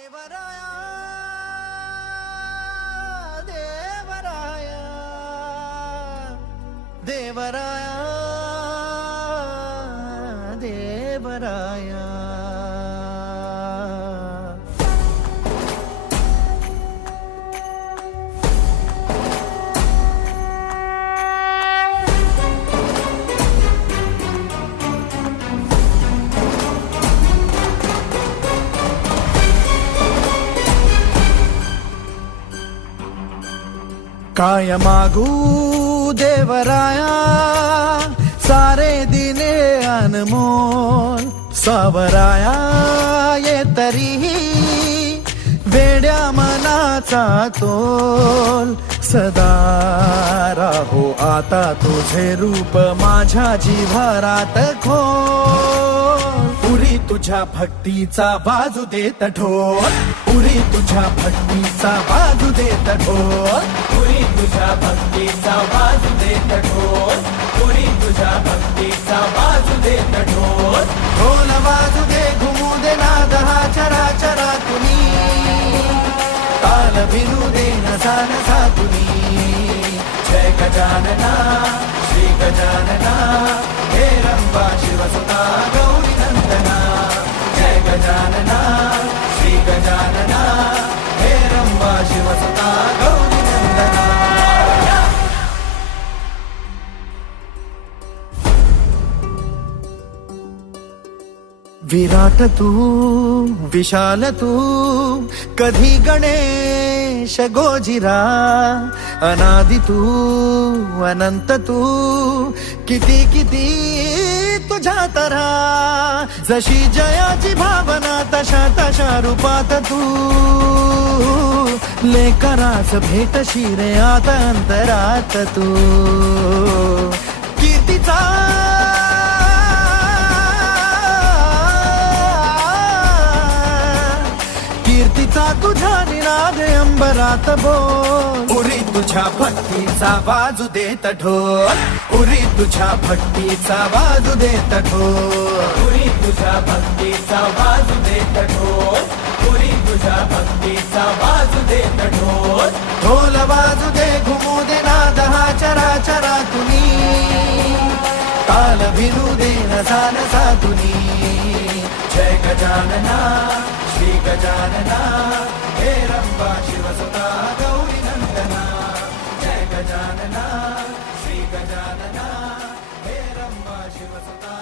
देवराया देवराया देवराया देवराया काय मागू देवराया सारे दिने अनमोल सावराया ये तरीही वेड्या मनाचा तोल सदा राहो आता तुझे रूप माझ्या जिव्हारात खोल पुरी तुझ्या भक्तीचा बाजू देत ढोल पुरी तुझ्या भक्तीचा बाजू देत ढोल पुरी तुझ्या भक्तीचा बाजू देत ढोल पुरी तुझ्या भक्तीचा बाजू देत ढोल ढोल बाजू दे घुमू दे नाद हा चराचरा तुम्ही ताल भिनू दे नसा नसा तुम्ही जय गजानना श्री गजानना हे रंबा शिवसुता गौरी नंदना जय गजानना श्री गजानना हे रंबा शिवसुता गौरी नंदना विराट तू विशाल तू कधी गणेश गोजिरा अनादि तू अनंत तू किती किती तुझ्या तरा जशी जयाची भावना तशा तशा रूपात तू लेकरास भेट शिरे आता अंतरात तू कीर्तीचा कीर्तीचा तुझा निनाद अंबरात बोल उरी तुझ्या भक्तीचा बाजू देत ढोल उरी तुझ्या भक्तीचा बाजू देत ढोल पुरी तुझ्या भक्तीचा बाजू देत ढोल पुरी तुझ्या भक्तीचा बाजू देत ढोल ढोल बाजू दे घुमू दे नाद हा चराचरा तुम्ही ताल भिनू दे नसा नसा तुम्ही जय गजानना श्री गजानना हे रंबा शिवसुता गौरी नंदना जय गजानना श्री गजानना हे रंबा शिवसुता